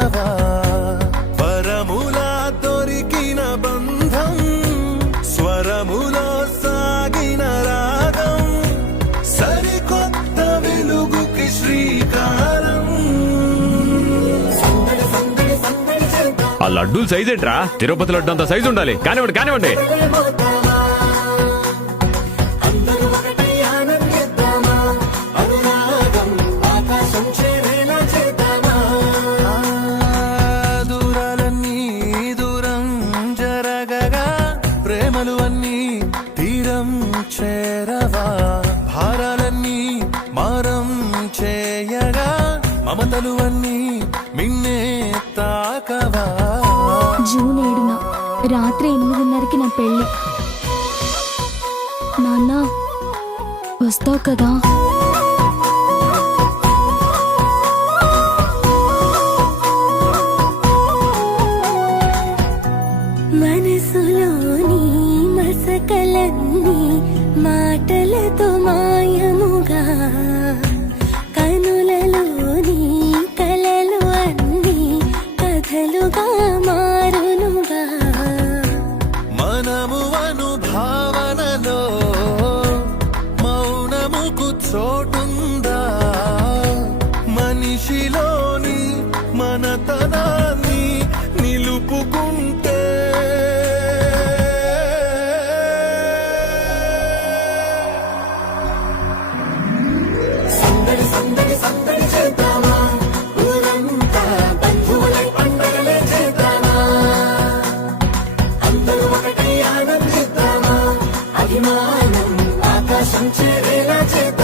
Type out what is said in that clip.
తాకవా పరములా దొరికిన బంధం స్వరములో సాగిన రాగం సరికొత్త వెలుగుకి శ్రీకారం. ఆ లడ్డూలు సైజ్ ఏంట్రా? తిరుపతి లడ్డు అంత సైజు ఉండాలి. కానివ్వండి కానివ్వండి. ప్రేమలు అన్నీ తీరం చేరవా భారాలన్నీ మారం చేయగా మమతలు అన్నీ మిన్నే తాకవా. జూన్ 7న రాత్రి 8:30కి నా పెళ్లి. నాన్న వస్తావు కదా? మనసులోని మసకలన్నీ మాటలతో మాయముగా కనులలోని కలలు అన్నీ కథలుగా మారునుగా మనము అనుభావనలో మౌనముకు చోటుందా మనిషిలోని మనతనాన్ని నిలుపుకుంటే అభిమానం ఆకాశం చేరేలా చేద్దామా.